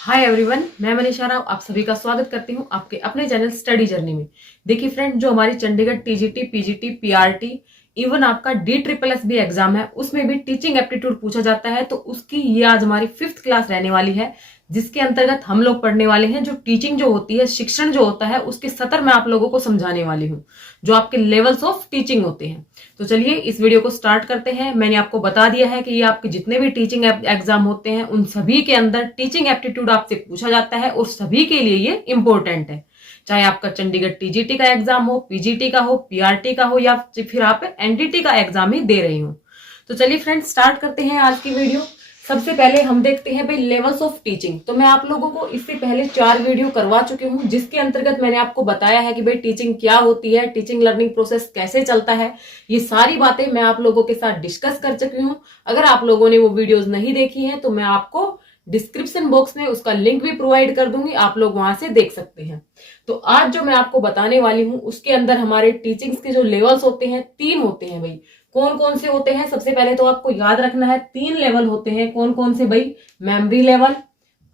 Hi everyone, मैं मनीषा राव आप सभी का स्वागत करती हूं आपके अपने चैनल स्टडी जर्नी में। देखिए फ्रेंड, जो हमारी Chandigarh TGT, PGT, PRT, even आपका DSSS एग्जाम है, उसमें भी टीचिंग एप्टीट्यूड पूछा जाता है। तो उसकी ये आज हमारी 5th क्लास रहने वाली है, जिसके अंतर्गत हम लोग पढ़ने वाले हैं जो टीचिंग जो होती है, शिक्षण जो होता है, उसके सत्र मैं आप लोगों को समझाने वाली हूँ, जो आपके लेवल्स ऑफ टीचिंग होते हैं। तो चलिए इस वीडियो को स्टार्ट करते हैं। मैंने आपको बता दिया है कि ये आपके जितने भी टीचिंग एग्जाम होते हैं, उन सभी के अंदर टीचिंग एप्टीट्यूड आपसे पूछा जाता है और सभी के लिए ये इंपॉर्टेंट है। चाहे आपका चंडीगढ़ टीजीटी का एग्जाम हो, पीजीटी का हो, पीआरटी का हो, या फिर आप एनडीटी का एग्जाम ही दे रही हो। तो चलिए फ्रेंड, स्टार्ट करते हैं आज की वीडियो। सबसे पहले हम देखते हैं भाई लेवल्स ऑफ टीचिंग। तो मैं आप लोगों को इससे पहले 4 वीडियो करवा चुकी हूँ, जिसके अंतर्गत मैंने आपको बताया है कि भाई टीचिंग क्या होती है, टीचिंग लर्निंग प्रोसेस कैसे चलता है। ये सारी बातें मैं आप लोगों के साथ डिस्कस कर चुकी हूँ। अगर आप लोगों ने वो वीडियोस नहीं देखी हैं तो मैं आपको डिस्क्रिप्शन बॉक्स में उसका लिंक भी प्रोवाइड कर दूंगी, आप लोग वहां से देख सकते हैं। तो आज जो मैं आपको बताने वाली हूँ, उसके अंदर हमारे टीचिंग के जो लेवल्स होते हैं, 3 होते हैं भाई। कौन कौन से होते हैं? सबसे पहले तो आपको याद रखना है 3 लेवल होते हैं। कौन कौन से भाई? मेमोरी लेवल,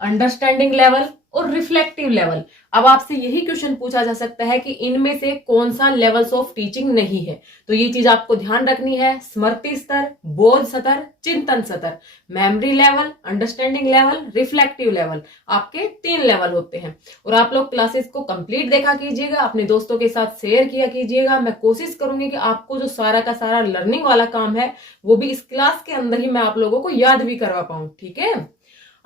अंडरस्टैंडिंग लेवल और रिफ्लेक्टिव लेवल। अब आपसे यही क्वेश्चन पूछा जा सकता है कि इनमें से कौन सा लेवल्स ऑफ टीचिंग नहीं है। तो ये चीज आपको ध्यान रखनी है। स्मृति स्तर, बोध स्तर, चिंतन स्तर, memory level, understanding level, reflective level, आपके 3 लेवल होते हैं। और आप लोग क्लासेस को कंप्लीट देखा कीजिएगा, अपने दोस्तों के साथ शेयर किया कीजिएगा। मैं कोशिश करूंगी कि आपको जो सारा का सारा लर्निंग वाला काम है, वो भी इस क्लास के अंदर ही मैं आप लोगों को याद भी करवा पाऊं। ठीक है।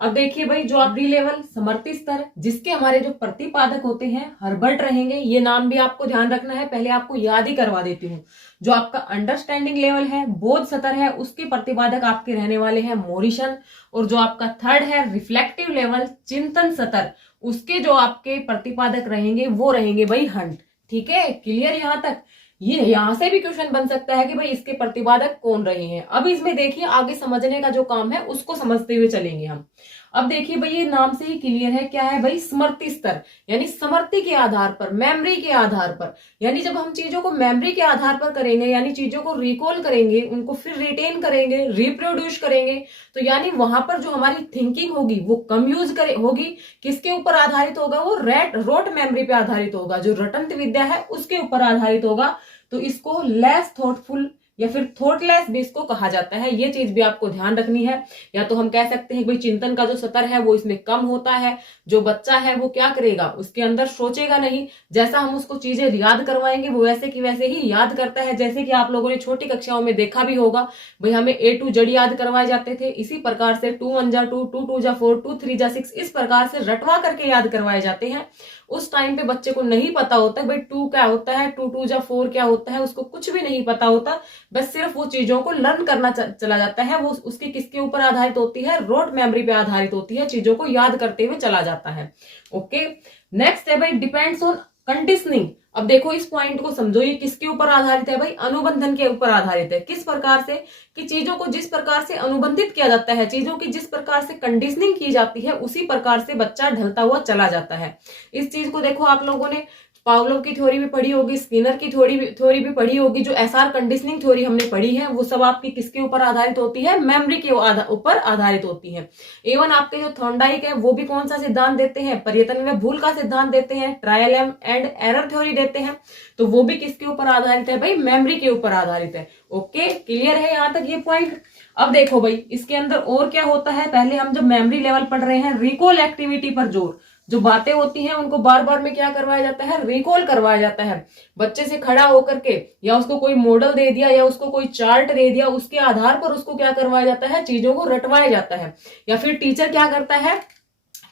अब देखिए भाई, जो आप लेवल समर्थी स्तर, जिसके हमारे जो प्रतिपादक होते हैं हर्बर्ट रहेंगे। ये नाम भी आपको ध्यान रखना है, पहले आपको याद ही करवा देती हूँ। जो आपका अंडरस्टैंडिंग लेवल है, बोध स्तर है, उसके प्रतिपादक आपके रहने वाले हैं मोरिसन। और जो आपका थर्ड है रिफ्लेक्टिव लेवल, चिंतन स्तर, उसके जो आपके प्रतिपादक रहेंगे वो रहेंगे भाई हंट। ठीक है, क्लियर यहां तक? ये यहां से भी क्वेश्चन बन सकता है कि भाई इसके प्रतिपादक कौन रहे हैं। अब इसमें देखिए, आगे समझने का जो काम है उसको समझते हुए चलेंगे हम। अब देखिए भाई, ये नाम से ही क्लियर है क्या है भाई? स्मृति स्तर, यानी स्मृति के आधार पर, मेमोरी के आधार पर। यानी जब हम चीजों को मेमोरी के आधार पर करेंगे, यानी चीजों को रिकॉल करेंगे, उनको फिर रिटेन करेंगे, रिप्रोड्यूस करेंगे, तो यानी वहां पर जो हमारी थिंकिंग होगी वो कम यूज होगी। किसके ऊपर आधारित होगा? वो रोट मेमोरी पे आधारित होगा, जो रटंत विद्या है उसके ऊपर आधारित होगा। तो इसको लेस थॉटफुल या फिर थॉटलेस भी इसको कहा जाता है। ये चीज भी आपको ध्यान रखनी है। या तो हम कह सकते हैं कि भाई चिंतन का जो स्तर है वो इसमें कम होता है। जो बच्चा है वो क्या करेगा? उसके अंदर सोचेगा नहीं। जैसा हम उसको चीजें याद करवाएंगे वो वैसे की वैसे ही याद करता है। जैसे कि आप लोगों ने छोटी कक्षाओं में देखा भी होगा, भाई हमें A to Z याद करवाए जाते थे। इसी प्रकार से 2 1 जा 2, 2 2 जा 4, 2 3 जा 6, इस प्रकार से रटवा करके याद करवाए जाते हैं। उस टाइम पे बच्चे को नहीं पता होता भाई 2 क्या होता है, 2 2 जा 4 क्या होता है, उसको कुछ भी नहीं पता होता। बस सिर्फ वो चीजों को लर्न करना चला जाता है। वो उसकी किसके ऊपर आधारित होती है? रोट मेमोरी पे आधारित होती है। चीजों को याद करते हुए चला जाता है। ओके, नेक्स्ट है भाई डिपेंड्स ऑन कंडीशनिंग। अब देखो इस पॉइंट को समझो, ये किसके ऊपर आधारित है भाई? अनुबंधन के ऊपर आधारित है। किस प्रकार से? कि चीजों को जिस प्रकार से अनुबंधित किया जाता है, चीजों की जिस प्रकार से कंडीशनिंग की जाती है, उसी प्रकार से बच्चा ढलता हुआ चला जाता है। इस चीज को देखो, आप लोगों ने पावलोव की थ्योरी भी पढ़ी होगी, स्किनर की थ्योरी भी पढ़ी होगी। जो एसआर कंडीशनिंग थ्योरी हमने पढ़ी है, वो सब आपकी किसके ऊपर आधारित होती है? मेमोरी के ऊपर आधारित होती है। एवन आपके जो थॉर्नडाइक है वो भी कौन सा सिद्धांत देते हैं? पर्यटन में भूल का सिद्धांत देते हैं, ट्रायल एंड एरर थ्योरी देते हैं। तो वो भी किसके ऊपर आधारित है भाई? मेमोरी के ऊपर आधारित है। ओके, क्लियर है यहां तक ये पॉइंट? अब देखो भाई, इसके अंदर और क्या होता है। पहले हम जब मेमोरी लेवल पढ़ रहे हैं, रिकॉल एक्टिविटी पर जोर, जो बातें होती हैं उनको बार बार में क्या करवाया जाता है? रिकॉल करवाया जाता है। बच्चे से खड़ा होकर के, या उसको कोई मॉडल दे दिया, या उसको कोई चार्ट दे दिया, उसके आधार पर उसको क्या करवाया जाता है? चीजों को रटवाया जाता है। या फिर टीचर क्या करता है?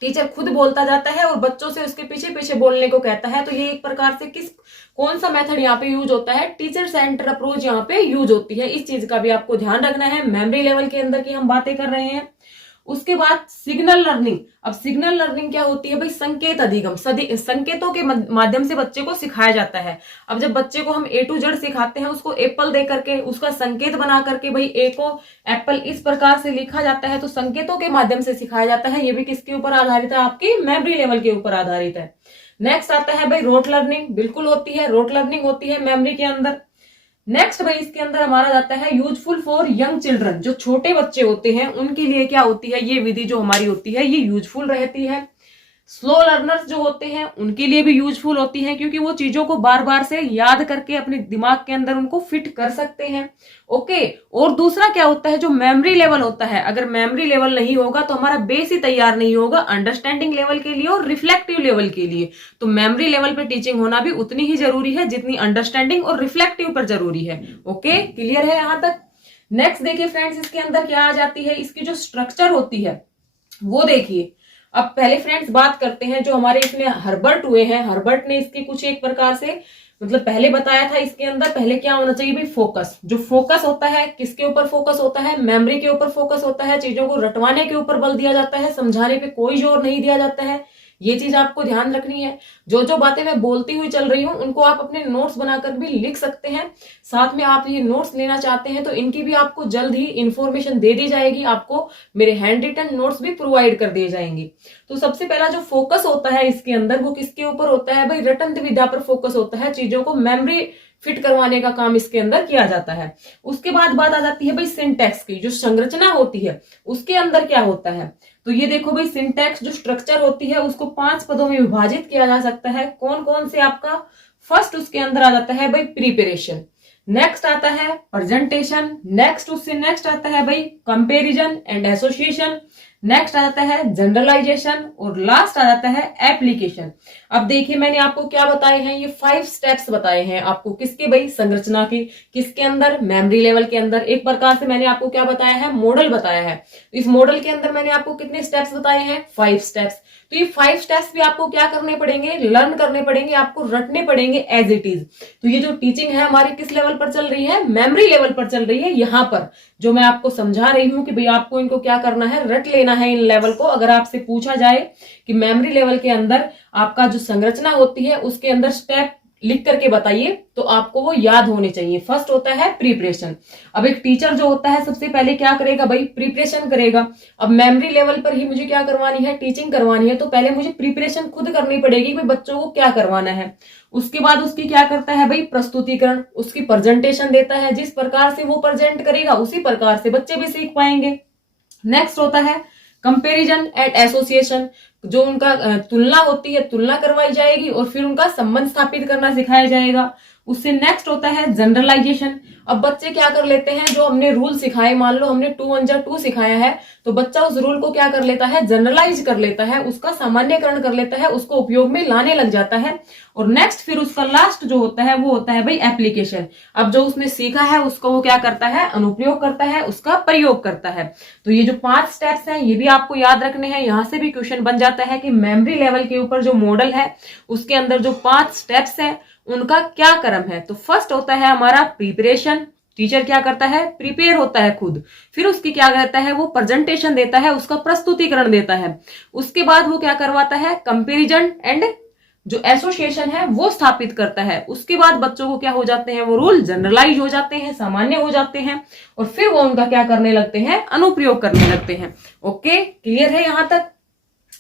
टीचर खुद बोलता जाता है और बच्चों से उसके पीछे पीछे बोलने को कहता है। तो ये एक प्रकार से कौन सा मेथड यहाँ पे यूज होता है? टीचर सेंटर अप्रोच यहाँ पे यूज होती है। इस चीज का भी आपको ध्यान रखना है। मेमोरी लेवल के अंदर की हम बातें कर रहे हैं। उसके बाद सिग्नल लर्निंग। अब सिग्नल लर्निंग क्या होती है भाई? संकेत अधिगम, संकेतों के माध्यम से बच्चे को सिखाया जाता है। अब जब बच्चे को हम A to Z सिखाते हैं, उसको एप्पल दे करके, उसका संकेत बना करके, भाई A को एप्पल इस प्रकार से लिखा जाता है, तो संकेतों के माध्यम से सिखाया जाता है। ये भी किसके ऊपर आधारित है? आपकी मेमोरी लेवल के ऊपर आधारित है। नेक्स्ट आता है भाई रोट लर्निंग। बिल्कुल होती है, रोट लर्निंग होती है मेमोरी के अंदर। नेक्स्ट भाई इसके अंदर हमारा जाता है यूजफुल फॉर यंग चिल्ड्रन। जो छोटे बच्चे होते हैं उनके लिए क्या होती है ये विधि जो हमारी होती है ये यूजफुल रहती है। स्लो लर्नर्स जो होते हैं उनके लिए भी यूजफुल होती है, क्योंकि वो चीजों को बार बार से याद करके अपने दिमाग के अंदर उनको फिट कर सकते हैं। ओके, और दूसरा क्या होता है जो मेमोरी लेवल होता है, अगर मेमोरी लेवल नहीं होगा तो हमारा बेस ही तैयार नहीं होगा अंडरस्टैंडिंग लेवल के लिए और रिफ्लेक्टिव लेवल के लिए। तो मेमोरी लेवल पे टीचिंग होना भी उतनी ही जरूरी है जितनी अंडरस्टैंडिंग और रिफ्लेक्टिव पर जरूरी है। ओके, क्लियर है यहां तक। नेक्स्ट देखिए फ्रेंड्स, इसके अंदर क्या आ जाती है, इसकी जो स्ट्रक्चर होती है वो देखिए। अब पहले फ्रेंड्स बात करते हैं जो हमारे इसमें हर्बर्ट हुए हैं, हर्बर्ट ने इसकी कुछ एक प्रकार से मतलब पहले बताया था। इसके अंदर पहले क्या होना चाहिए भाई, फोकस। जो फोकस होता है किसके ऊपर फोकस होता है, मेमोरी के ऊपर फोकस होता है, चीजों को रटवाने के ऊपर बल दिया जाता है, समझाने पे कोई जोर नहीं दिया जाता है। ये चीज आपको ध्यान रखनी है। जो जो बातें मैं बोलती हुई चल रही हूँ उनको आप अपने नोट्स बनाकर भी लिख सकते हैं। साथ में आप ये नोट्स लेना चाहते हैं तो इनकी भी आपको जल्द ही इंफॉर्मेशन दे दी जाएगी, आपको मेरे हैंड रिटन नोट्स भी प्रोवाइड कर दिए जाएंगे। तो सबसे पहला जो फोकस होता है इसके अंदर वो किसके ऊपर होता है भाई, रटन विद्या पर फोकस होता है। चीजों को मेमोरी फिट करवाने का काम इसके अंदर किया जाता है। उसके बाद बात आ जाती है भाई सिंटैक्स की। जो संरचना होती है उसके अंदर क्या होता है, तो ये देखो भाई सिंटैक्स जो स्ट्रक्चर होती है उसको 5 पदों में विभाजित किया जा सकता है। कौन कौन से आपका, फर्स्ट उसके अंदर आ जाता है भाई प्रिपरेशन, नेक्स्ट आता है प्रेजेंटेशन, नेक्स्ट उससे नेक्स्ट आता है भाई कंपैरिजन एंड एसोसिएशन, नेक्स्ट आ जाता है जनरलाइजेशन और लास्ट आ जाता है एप्लीकेशन। अब देखिए मैंने आपको क्या बताए हैं, ये 5 स्टेप्स बताए हैं आपको, किसके भाई, संरचना की। किसके अंदर, मेमोरी लेवल के अंदर। एक प्रकार से मैंने आपको क्या बताया है, मॉडल बताया है। इस मॉडल के अंदर मैंने आपको कितने स्टेप्स बताए हैं, 5 स्टेप्स। तो ये 5 स्टेप्स भी आपको क्या करने पड़ेंगे, लर्न करने पड़ेंगे, आपको रटने पड़ेंगे एज इट इज। तो ये जो टीचिंग है हमारी किस लेवल पर चल रही है, मेमोरी लेवल पर चल रही है। यहाँ पर जो मैं आपको समझा रही हूँ कि भाई आपको इनको क्या करना है, रट लेना है इन लेवल को। अगर आपसे पूछा जाए कि मेमोरी लेवल के अंदर आपका जो संरचना होती है उसके अंदर स्टेप लिख करके बताइए, तो आपको वो याद होने चाहिए। फर्स्ट होता है प्रिपरेशन। अब एक टीचर जो होता है सबसे पहले क्या करेगा भाई, प्रिपरेशन करेगा। अब मेमोरी लेवल पर ही मुझे क्या करवानी है, टीचिंग करवानी है, तो पहले मुझे प्रिपरेशन खुद करनी पड़ेगी कि बच्चों को क्या करवाना है। उसके बाद उसकी क्या करता है भाई, प्रस्तुतिकरण, उसकी प्रेजेंटेशन देता है। जिस प्रकार से वो प्रेजेंट करेगा उसी प्रकार से बच्चे भी सीख पाएंगे। नेक्स्ट होता है कंपैरिजन एंड एसोसिएशन। जो उनका तुलना होती है, तुलना करवाई जाएगी और फिर उनका संबंध स्थापित करना सिखाया जाएगा। उससे नेक्स्ट होता है जनरलाइजेशन। अब बच्चे क्या कर लेते हैं, जो हमने रूल सिखाए, मान लो हमने 2 1 जा 2 सिखाया है, तो बच्चा उस रूल को क्या कर लेता है, जनरलाइज कर लेता है, उसका सामान्यकरण कर लेता है, उसको उपयोग में लाने लग जाता है। और नेक्स्ट फिर उसका लास्ट जो होता है वो होता है भाई एप्लीकेशन। अब जो उसने सीखा है उसको वो क्या करता है, अनुप्रयोग करता है, उसका प्रयोग करता है। तो ये जो 5 स्टेप्स हैं ये भी आपको याद रखने हैं। यहां से भी क्वेश्चन बन जाता है कि मेमोरी लेवल के ऊपर जो मॉडल है उसके अंदर जो 5 स्टेप्स हैं उनका क्या क्रम है। तो फर्स्ट होता है हमारा प्रिपरेशन। टीचर क्या करता है, प्रिपेयर होता है खुद। फिर उसकी क्या करता है, वो प्रेजेंटेशन देता है, उसका प्रस्तुतिकरण देता है। उसके बाद वो क्या करवाता है, कंपैरिजन एंड जो एसोसिएशन है वो स्थापित करता है। उसके बाद बच्चों को क्या हो जाते हैं, वो रूल जनरलाइज हो जाते हैं, सामान्य हो जाते हैं, और फिर वो उनका क्या करने लगते हैं, अनुप्रयोग करने लगते हैं। ओके, क्लियर है यहां तक।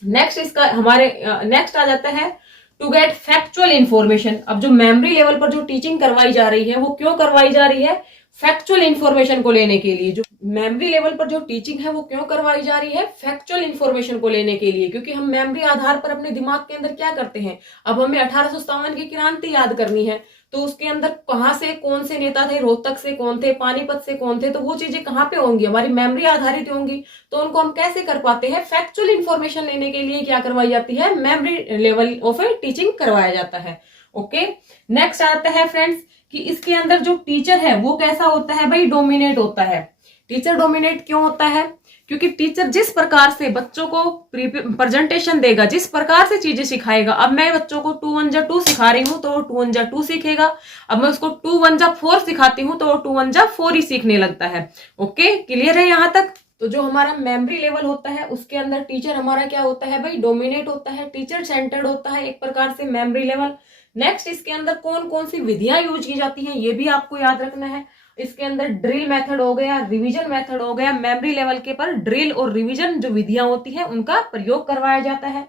नेक्स्ट इसका हमारे नेक्स्ट आ जाता है टू गेट फैक्चुअल इंफॉर्मेशन। अब जो मेमोरी लेवल पर जो टीचिंग करवाई जा रही है वो क्यों करवाई जा रही है, फैक्चुअल इंफॉर्मेशन को लेने के लिए। जो मेमोरी लेवल पर जो टीचिंग है वो क्यों करवाई जा रही है, फैक्चुअल इंफॉर्मेशन को लेने के लिए। क्योंकि हम मेमोरी आधार पर अपने दिमाग के अंदर क्या करते हैं, अब हमें 1857 की क्रांति याद करनी है, तो उसके अंदर कहां से कौन से नेता थे, रोहतक से कौन थे, पानीपत से कौन थे, तो वो चीजें कहाँ पे होंगी, हमारी मेमोरी आधारित होंगी। तो उनको हम कैसे कर पाते हैं, फैक्चुअल इंफॉर्मेशन लेने के लिए क्या करवाई जाती है, मेमोरी लेवल ऑफ टीचिंग करवाया जाता है। ओके, नेक्स्ट आता है फ्रेंड्स कि इसके अंदर जो टीचर है वो कैसा होता है भाई, डोमिनेट होता है। टीचर डोमिनेट क्यों होता है, क्योंकि टीचर जिस प्रकार से बच्चों को प्रेजेंटेशन देगा, जिस प्रकार से चीजें सिखाएगा। अब मैं बच्चों को 2 1 जा 2 सिखा रही हूँ तो 2 1 जा 2 सीखेगा। अब मैं उसको 2 1 जा 4 सिखाती हूँ तो 2 1 जा 4 ही सीखने लगता है। ओके, क्लियर है यहां तक। तो जो हमारा मेमोरी लेवल होता है उसके अंदर टीचर हमारा क्या होता है भाई, डोमिनेट होता है, टीचर सेंटर्ड होता है एक प्रकार से मेमोरी लेवल। नेक्स्ट इसके अंदर कौन कौन सी विधियां यूज की जाती हैं ये भी आपको याद रखना है। इसके अंदर ड्रिल मेथड हो गया, रिवीजन मेथड हो गया। मेमोरी लेवल के पर ड्रिल और रिवीजन जो विधियां होती हैं उनका प्रयोग करवाया जाता है।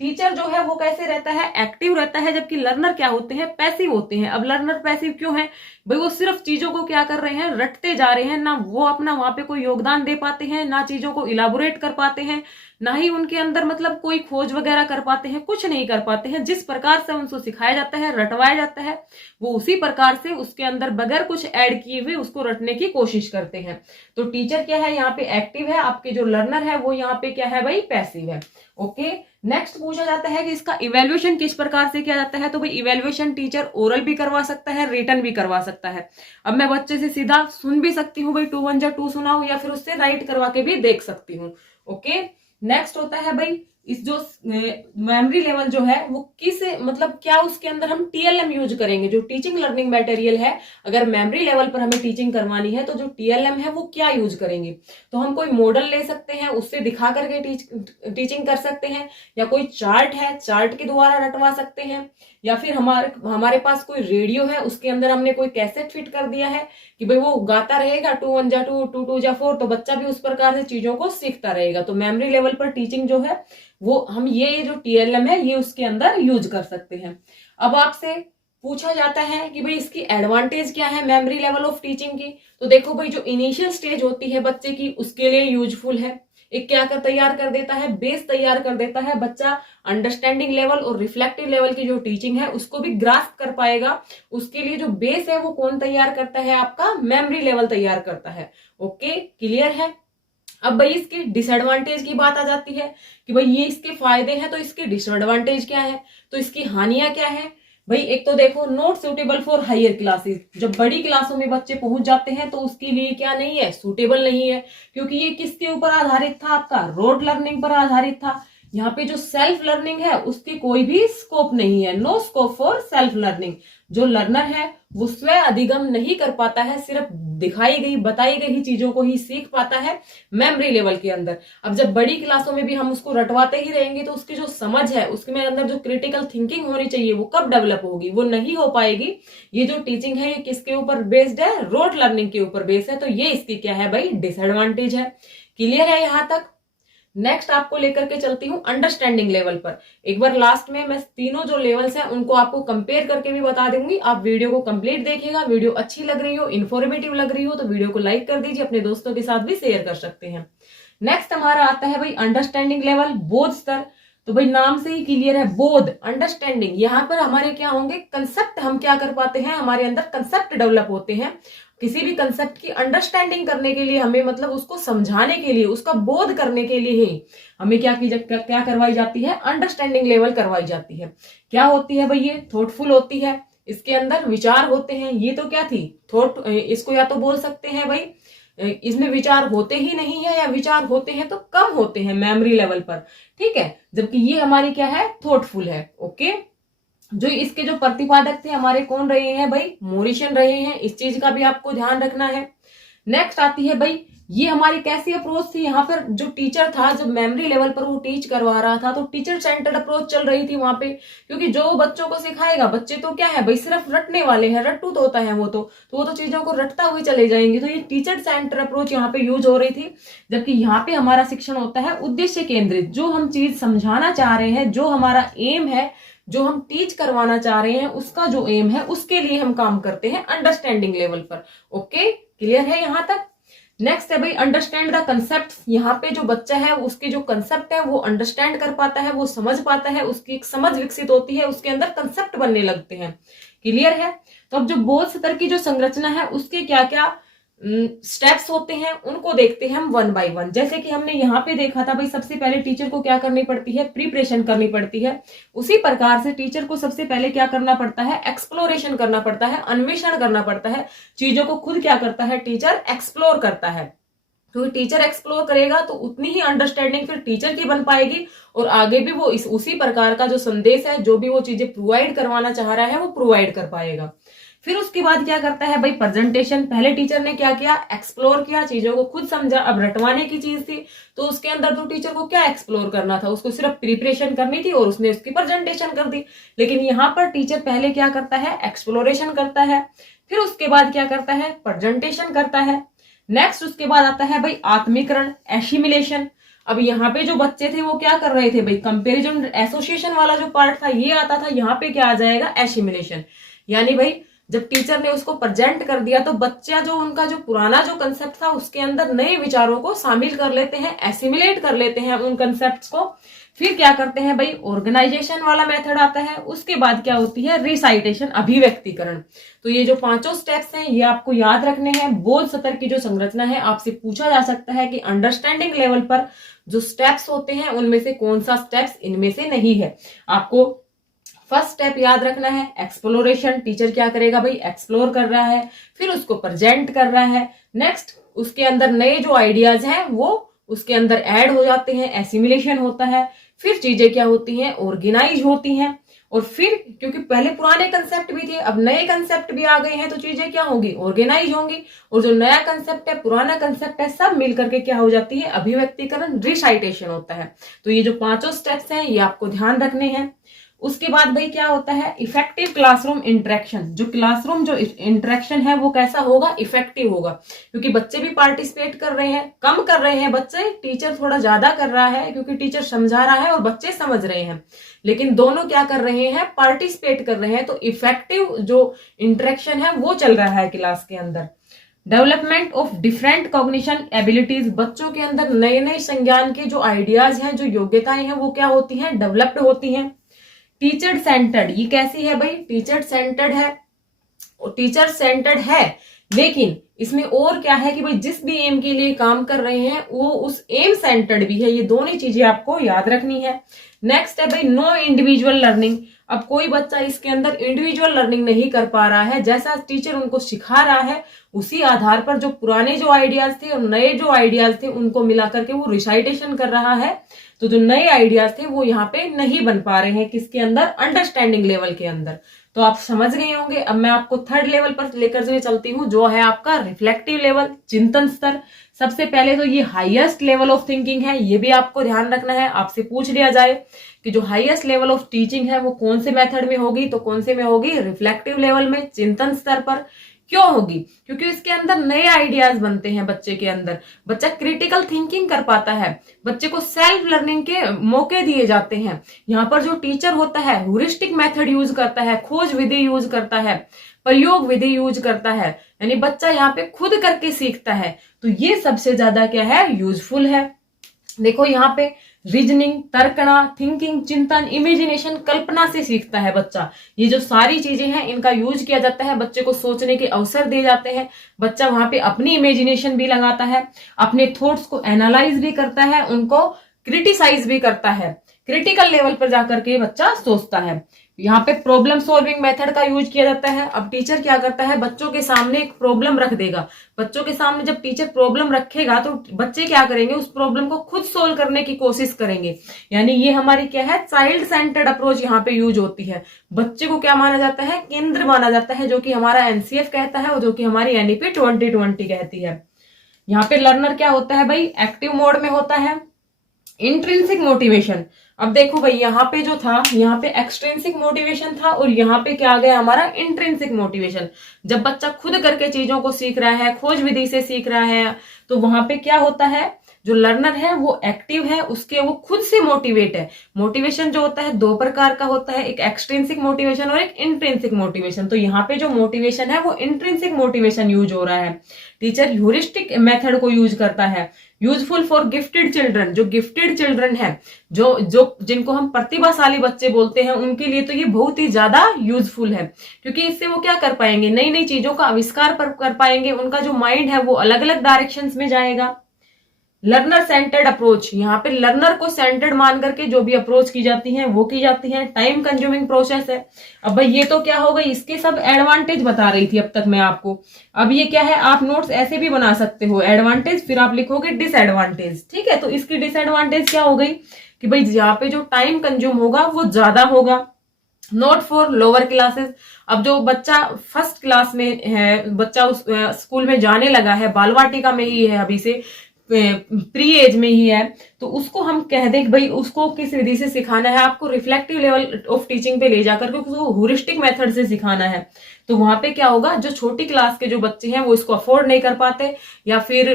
टीचर जो है वो कैसे रहता है, एक्टिव रहता है, जबकि लर्नर क्या होते हैं, पैसिव होते हैं। अब लर्नर पैसिव क्यों है, भाई वो सिर्फ चीजों को क्या कर रहे हैं, रटते जा रहे हैं, ना वो अपना वहां पे कोई योगदान दे पाते हैं, ना चीजों को इलाबोरेट कर पाते हैं, ना ही उनके अंदर मतलब कोई खोज वगैरह कर पाते हैं, कुछ नहीं कर पाते हैं। जिस प्रकार से उनको सिखाया जाता है, रटवाया जाता है, वो उसी प्रकार से उसके अंदर बगैर कुछ ऐड किए हुए उसको रटने की कोशिश करते हैं। तो टीचर क्या है यहाँ पे एक्टिव है, आपके जो लर्नर है वो यहाँ पे क्या है भाई पैसिव है। ओके, नेक्स्ट पूछा जाता है कि इसका इवेल्युएशन किस प्रकार से किया जाता है। तो भाई इवेल्युएशन टीचर ओरल भी करवा सकता है, रिटन भी करवा सकता है। अब मैं बच्चे से सीधा सुन भी सकती हूँ भाई 2 1 जा 2 सुनाओ, या फिर उससे राइट करवा के भी देख सकती हूँ। ओके, नेक्स्ट होता है भाई इस जो मेमोरी लेवल जो है वो किस मतलब क्या उसके अंदर हम टीएलएम यूज करेंगे। जो टीचिंग लर्निंग मटेरियल है, अगर मेमोरी लेवल पर हमें टीचिंग करवानी है तो जो टीएलएम है वो क्या यूज करेंगे। तो हम कोई मॉडल ले सकते हैं, उससे दिखा करके टीचिंग कर सकते हैं, या कोई चार्ट है, चार्ट के द्वारा रटवा सकते हैं, या फिर हमारे पास कोई रेडियो है, उसके अंदर हमने कोई कैसेट फिट कर दिया है कि भाई वो गाता रहेगा 2 1 जा 2 2 2 जा 4, तो बच्चा भी उस प्रकार से चीजों को सीखता रहेगा। तो मेमोरी लेवल पर टीचिंग जो है वो हम ये जो टीएलएम है ये उसके अंदर यूज कर सकते हैं। अब आपसे पूछा जाता है कि भाई इसकी एडवांटेज क्या है मेमोरी लेवल ऑफ टीचिंग की। तो देखो भाई जो इनिशियल स्टेज होती है बच्चे की उसके लिए यूजफुल है। एक क्या कर तैयार कर देता है, बेस तैयार कर देता है। बच्चा अंडरस्टैंडिंग लेवल और रिफ्लेक्टिव लेवल की जो टीचिंग है उसको भी ग्रास्प कर पाएगा। उसके लिए जो बेस है वो कौन तैयार करता है, आपका मेमोरी लेवल तैयार करता है। ओके, क्लियर है। अब भाई इसकी डिसएडवांटेज की बात आ जाती है कि भाई ये इसके फायदे हैं तो इसके डिसएडवांटेज क्या है, तो इसकी हानियां क्या है। भाई एक तो देखो not suitable for higher classes, जब बड़ी क्लासों में बच्चे पहुंच जाते हैं तो उसके लिए क्या नहीं है, सुटेबल नहीं है, क्योंकि ये किसके ऊपर आधारित था, आपका रोड लर्निंग पर आधारित था। यहाँ पे जो सेल्फ लर्निंग है उसकी कोई भी स्कोप नहीं है, no scope for self learning. जो लर्नर है वो स्वयं अधिगम नहीं कर पाता है, सिर्फ दिखाई गई बताई गई चीजों को ही सीख पाता है मेमोरी लेवल के अंदर। अब जब बड़ी क्लासों में भी हम उसको रटवाते ही रहेंगे तो उसकी जो समझ है, उसके अंदर जो क्रिटिकल थिंकिंग होनी चाहिए वो कब डेवलप होगी, वो नहीं हो पाएगी। ये जो टीचिंग है ये किसके ऊपर बेस्ड है, रोड लर्निंग के ऊपर बेस्ड है। तो ये इसकी क्या है भाई, डिसएडवांटेज है। क्लियर है यहां तक। नेक्स्ट आपको लेकर के चलती हूँ अंडरस्टैंडिंग लेवल पर। एक बार लास्ट में मैं तीनों जो लेवल्स हैं उनको आपको कंपेयर करके भी बता दूंगी। आप वीडियो को कंप्लीट देखिएगा। वीडियो अच्छी लग रही हो, इन्फॉर्मेटिव लग रही हो तो वीडियो को लाइक कर दीजिए, अपने दोस्तों के साथ भी शेयर कर सकते हैं। नेक्स्ट हमारा आता है भाई अंडरस्टैंडिंग लेवल, बोध स्तर। तो भाई नाम से ही क्लियर है, बोध अंडरस्टैंडिंग। यहाँ पर हमारे क्या होंगे, कंसेप्ट हम क्या कर पाते हैं, हमारे अंदर कंसेप्ट डेवलप होते हैं। किसी भी कंसेप्ट की अंडरस्टैंडिंग करने के लिए हमें मतलब उसको समझाने के लिए, उसका बोध करने के लिए ही हमें क्या करवाई जाती है, अंडरस्टैंडिंग लेवल करवाई जाती है। क्या होती है भाई, ये थॉटफुल होती है, इसके अंदर विचार होते हैं। ये तो क्या थी, थॉट, इसको या तो बोल सकते हैं भाई इसमें विचार होते ही नहीं है, या विचार होते हैं तो कम होते हैं मेमोरी लेवल पर, ठीक है। जबकि ये हमारी क्या है, थॉटफुल है। ओके, जो इसके जो प्रतिपादक थे हमारे कौन रहे हैं भाई, मोरिशन रहे हैं। इस चीज का भी आपको ध्यान रखना है। नेक्स्ट आती है भाई, ये हमारी कैसी अप्रोच थी, यहाँ पर जो टीचर था जब मेमोरी लेवल पर वो टीच करवा रहा था तो टीचर सेंटर्ड अप्रोच चल रही थी वहां पे। क्योंकि जो बच्चों को सिखाएगा, बच्चे तो क्या है भाई सिर्फ रटने वाले हैं, रट्टू तो होता है वो तो वो तो चीजों को रटता हुए चले जाएंगे। तो ये टीचर सेंटर अप्रोच यहाँ पे यूज हो रही थी। जबकि यहाँ पे हमारा शिक्षण होता है उद्देश्य केंद्रित। जो हम चीज समझाना चाह रहे हैं, जो हमारा एम है, जो हम टीच करवाना चाह रहे हैं, उसका जो एम है उसके लिए हम काम करते हैं अंडरस्टैंडिंग लेवल पर। ओके, क्लियर है यहां तक। नेक्स्ट है भाई अंडरस्टैंड द कंसेप्ट। यहाँ पे जो बच्चा है उसके जो कंसेप्ट है वो अंडरस्टैंड कर पाता है, वो समझ पाता है, उसकी एक समझ विकसित होती है, उसके अंदर कंसेप्ट बनने लगते हैं। क्लियर है। तो अब जो बोध स्तर की जो संरचना है उसके क्या क्या स्टेप्स होते हैं उनको देखते हैं हम 1 बाय 1। जैसे कि हमने यहाँ पे देखा था भाई, सबसे पहले टीचर को क्या करनी पड़ती है, प्रिपरेशन करनी पड़ती है। उसी प्रकार से टीचर को सबसे पहले क्या करना पड़ता है, एक्सप्लोरेशन करना पड़ता है, अन्वेषण करना पड़ता है। चीजों को खुद क्या करता है, टीचर एक्सप्लोर करता है। क्योंकि टीचर एक्सप्लोर करेगा तो उतनी ही अंडरस्टैंडिंग फिर टीचर की बन पाएगी, और आगे भी वो उसी प्रकार का जो संदेश है, जो भी वो चीजें प्रोवाइड करवाना चाह रहा है वो प्रोवाइड कर पाएगा। फिर उसके बाद क्या करता है भाई, प्रेजेंटेशन। पहले टीचर ने क्या किया, एक्सप्लोर किया, चीजों को खुद समझा। अब रटवाने की चीज थी तो उसके अंदर तो टीचर को क्या एक्सप्लोर करना था, उसको सिर्फ प्रिपरेशन करनी थी और उसने उसकी प्रेजेंटेशन कर दी। लेकिन यहाँ पर टीचर पहले क्या करता है, एक्सप्लोरेशन करता है, फिर उसके बाद क्या करता है, प्रेजेंटेशन करता है। नेक्स्ट उसके बाद आता है भाई आत्मीकरण, एसिमिलेशन। अब यहाँ पे जो बच्चे थे वो क्या कर रहे थे भाई, कंपेरिजन एसोसिएशन वाला जो पार्ट था ये आता था। यहाँ पे क्या आ जाएगा, एसिमिलेशन। यानी भाई जब टीचर ने उसको प्रेजेंट कर दिया तो बच्चा जो उनका जो पुराना जो कंसेप्ट था उसके अंदर नए विचारों को शामिल कर लेते हैं, एसिमिलेट कर लेते हैं उन कंसेप्ट को। फिर क्या करते हैं भाई, ऑर्गेनाइजेशन वाला मेथड आता है। उसके बाद क्या होती है, रिसाइटेशन, अभिव्यक्तिकरण। तो ये जो पांचों स्टेप्स हैं ये आपको याद रखने हैं। बोध सत्र की जो संरचना है आपसे पूछा जा सकता है कि अंडरस्टैंडिंग लेवल पर जो स्टेप्स होते हैं उनमें से कौन सा स्टेप्स इनमें से नहीं है। आपको फर्स्ट स्टेप याद रखना है, एक्सप्लोरेशन। टीचर क्या करेगा भाई, एक्सप्लोर कर रहा है, फिर उसको प्रेजेंट कर रहा है। नेक्स्ट उसके अंदर नए जो आइडियाज हैं वो उसके अंदर ऐड हो जाते हैं, एसिमिलेशन होता है। फिर चीजें क्या होती हैं, ऑर्गेनाइज होती हैं। और फिर क्योंकि पहले पुराने कंसेप्ट भी थे, अब नए कंसेप्ट भी आ गए हैं, तो चीजें क्या होंगी, ऑर्गेनाइज होंगी। और जो नया कंसेप्ट है, पुराना कंसेप्ट है, सब मिलकर के क्या हो जाती है, अभिव्यक्तिकरण, रिसाइटेशन होता है। तो ये जो पांचों स्टेप्स हैं ये आपको ध्यान रखने हैं। उसके बाद भाई क्या होता है, इफेक्टिव क्लासरूम इंटरेक्शन। जो क्लासरूम जो इंटरेक्शन है वो कैसा होगा, इफेक्टिव होगा। क्योंकि बच्चे भी पार्टिसिपेट कर रहे हैं, कम कर रहे हैं बच्चे, टीचर थोड़ा ज्यादा कर रहा है क्योंकि टीचर समझा रहा है और बच्चे समझ रहे हैं, लेकिन दोनों क्या कर रहे हैं, पार्टिसिपेट कर रहे हैं। तो इफेक्टिव जो इंटरेक्शन है वो चल रहा है क्लास के अंदर। Development of different cognition abilities. बच्चों के अंदर नए नए संज्ञान के जो आइडियाज हैं, जो योग्यताएं हैं वो क्या होती हैं, डेवलप्ड होती हैं। टीचर सेंटर्ड, ये कैसी है भाई, टीचर सेंटर्ड है। टीचर सेंटर्ड है लेकिन इसमें और क्या है कि भाई जिस भी एम के लिए काम कर रहे हैं वो उस एम सेंटर्ड भी है। ये दोनों चीजें आपको याद रखनी है। नेक्स्ट है भाई नो इंडिविजुअल लर्निंग। अब कोई बच्चा इसके अंदर इंडिविजुअल लर्निंग नहीं कर पा रहा है, जैसा टीचर उनको सिखा रहा है उसी आधार पर जो पुराने जो आइडियाज थे और नए जो आइडियाज थे उनको मिला करके वो रिसाइटेशन कर रहा है। तो जो नए आइडियाज थे वो यहाँ पे नहीं बन पा रहे हैं, किसके अंदर, अंडरस्टैंडिंग लेवल के अंदर। तो आप समझ गए होंगे। अब मैं आपको थर्ड लेवल पर लेकर चलती हूँ, जो है आपका रिफ्लेक्टिव लेवल, चिंतन स्तर। सबसे पहले तो ये हाईएस्ट लेवल ऑफ थिंकिंग है, ये भी आपको ध्यान रखना है। आपसे पूछ लिया जाए कि जो हाईएस्ट लेवल ऑफ टीचिंग है वो कौन से मेथड में होगी, तो कौन से में होगी, रिफ्लेक्टिव लेवल में, चिंतन स्तर पर। क्यों होगी, क्योंकि इसके अंदर नए आइडियाज बनते हैं बच्चे के अंदर, बच्चा क्रिटिकल थिंकिंग कर पाता है, बच्चे को सेल्फ लर्निंग के मौके दिए जाते हैं। यहाँ पर जो टीचर होता है ह्यूरिस्टिक मेथड यूज करता है, खोज विधि यूज करता है, प्रयोग विधि यूज करता है, यानी बच्चा यहाँ पे खुद करके सीखता है। तो ये सबसे ज्यादा क्या है, यूजफुल है। देखो यहाँ पे रीजनिंग, तर्कना, थिंकिंग, चिंतन, इमेजिनेशन, कल्पना से सीखता है बच्चा। ये जो सारी चीजें हैं इनका यूज किया जाता है, बच्चे को सोचने के अवसर दिए जाते हैं, बच्चा वहां पे अपनी इमेजिनेशन भी लगाता है, अपने थॉट्स को एनालाइज भी करता है, उनको क्रिटिसाइज भी करता है, क्रिटिकल लेवल पर जाकर के बच्चा सोचता है। यहाँ पे प्रॉब्लम सॉल्विंग मेथड का यूज किया जाता है। अब टीचर क्या करता है, बच्चों के सामने एक प्रॉब्लम रख देगा। बच्चों के सामने जब टीचर प्रॉब्लम रखेगा तो बच्चे क्या करेंगे, उस प्रॉब्लम को खुद सोल्व करने की कोशिश करेंगे। यानी ये हमारी क्या है, चाइल्ड सेंटर्ड अप्रोच यहाँ पे यूज होती है। बच्चे को क्या माना जाता है, केंद्र माना जाता है, जो कि हमारा एनसीएफ कहता है और जो कि हमारी एनईपी 2020 कहती है। यहाँ पे लर्नर क्या होता है भाई, एक्टिव मोड में होता है। इंट्रिंसिक मोटिवेशन, अब देखो भाई यहाँ पे जो था, यहाँ पे एक्सट्रिंसिक मोटिवेशन था और यहाँ पे क्या आ गया हमारा, इंट्रिंसिक मोटिवेशन। जब बच्चा खुद करके चीजों को सीख रहा है, खोज विधि से सीख रहा है, तो वहां पे क्या होता है, जो लर्नर है वो एक्टिव है, उसके वो खुद से मोटिवेट है। मोटिवेशन जो होता है दो प्रकार का होता है, एक एक्सट्रिंसिक मोटिवेशन और एक इंट्रिंसिक मोटिवेशन। तो यहाँ पे जो मोटिवेशन है वो इंट्रिंसिक मोटिवेशन यूज हो रहा है। टीचर ह्यूरिस्टिक मेथड को यूज करता है। यूजफुल फॉर गिफ्टेड चिल्ड्रन, जो गिफ्टेड चिल्ड्रन है, जो जिनको हम प्रतिभाशाली बच्चे बोलते हैं, उनके लिए तो ये बहुत ही ज्यादा यूजफुल है। क्योंकि इससे वो क्या कर पाएंगे, नई नई चीजों का आविष्कार कर पाएंगे, उनका जो माइंड है वो अलग अलग डायरेक्शंस में जाएगा। लर्नर सेंटर्ड अप्रोच, यहाँ पे लर्नर को सेंटर्ड मान करके जो भी अप्रोच की जाती है वो की जाती है। टाइम कंज्यूमिंग प्रोसेस है। अब भाई ये तो क्या हो गई, इसके सब एडवांटेज बता रही थी अब तक मैं आपको। अब ये क्या है, आप नोट्स ऐसे भी बना सकते हो, एडवांटेज फिर आप लिखोगे डिसएडवांटेज, ठीक है। तो इसकी डिसएडवांटेज क्या हो गई कि भाई यहाँ पे जो टाइम कंज्यूम होगा वो ज्यादा होगा। नोट फॉर लोअर क्लासेस, अब जो बच्चा फर्स्ट क्लास में है, बच्चा उस स्कूल में जाने लगा है, बाल वाटिका में ही है, अभी से प्री एज में ही है, तो उसको हम कह दें कि भाई उसको किस विधि से सिखाना है, आपको रिफ्लेक्टिव लेवल ऑफ टीचिंग पे ले जाकर के उसको ह्यूरिस्टिक मेथड से सिखाना है। तो वहां पे क्या होगा, जो छोटी क्लास के जो बच्चे हैं वो इसको अफोर्ड नहीं कर पाते, या फिर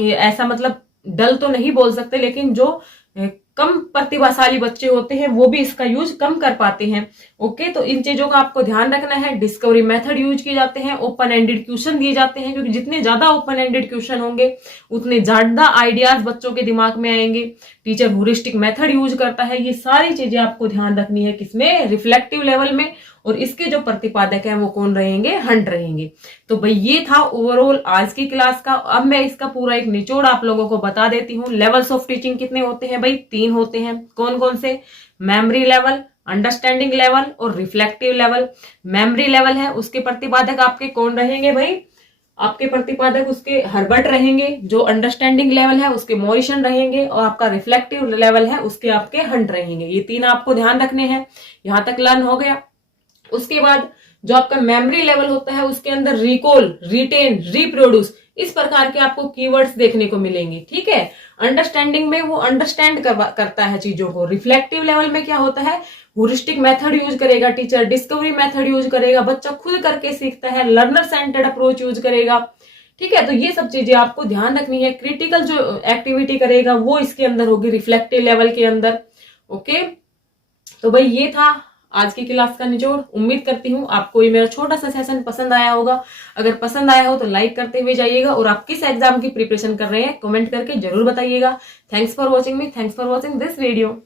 ऐसा मतलब डल तो नहीं बोल सकते, लेकिन जो कम प्रतिभाशाली बच्चे होते हैं वो भी इसका यूज कम कर पाते हैं। ओके, तो इन चीजों का आपको ध्यान रखना है। डिस्कवरी मेथड यूज किए जाते हैं, ओपन एंडेड क्वेश्चन दिए जाते हैं, क्योंकि जितने ज्यादा ओपन एंडेड क्वेश्चन होंगे उतने ज्यादा आइडियाज बच्चों के दिमाग में आएंगे। टीचर ह्यूरिस्टिक मेथड यूज करता है। ये सारी चीजें आपको ध्यान रखनी है किसमें, रिफ्लेक्टिव लेवल में। और इसके जो प्रतिपादक हैं वो कौन रहेंगे, हंट रहेंगे। तो भाई ये था ओवरऑल आज की क्लास का। अब मैं इसका पूरा एक निचोड़ आप लोगों को बता देती हूँ। लेवल्स ऑफ टीचिंग कितने होते हैं भाई, 3 होते हैं। कौन कौन से, मेमोरी लेवल, अंडरस्टैंडिंग लेवल और रिफ्लेक्टिव लेवल। मेमोरी लेवल है, उसके प्रतिपादक आपके कौन रहेंगे भाई, आपके प्रतिपादक उसके हर्बर्ट रहेंगे। जो अंडरस्टैंडिंग लेवल है उसके मॉरिसन रहेंगे, और आपका रिफ्लेक्टिव लेवल है उसके आपके हंट रहेंगे। ये 3 आपको ध्यान रखने हैं। यहां तक लर्न हो गया। उसके बाद जो आपका मेमोरी लेवल होता है उसके अंदर रिकॉल, रिटेन, रिप्रोड्यूस, इस प्रकार के आपको कीवर्ड्स देखने को मिलेंगे। ठीक है, अंडरस्टैंडिंग में वो अंडरस्टैंड करता है चीजों को। रिफ्लेक्टिव लेवल में क्या होता है, ह्यूरिस्टिक मेथड यूज करेगा टीचर, डिस्कवरी मेथड यूज करेगा, बच्चा खुद करके सीखता है, लर्नर सेंटर्ड अप्रोच यूज करेगा। ठीक है, तो ये सब चीजें आपको ध्यान रखनी है। क्रिटिकल जो एक्टिविटी करेगा वो इसके अंदर होगी रिफ्लेक्टिव लेवल के अंदर। ओके, तो भाई ये था आज की क्लास का निचोड़। उम्मीद करती हूँ आपको ये मेरा छोटा सा सेशन पसंद आया होगा। अगर पसंद आया हो तो लाइक करते हुए जाइएगा, और आप किस एग्जाम की प्रिपरेशन कर रहे हैं कमेंट करके जरूर बताइएगा। Thanks for watching me, thanks for watching this video.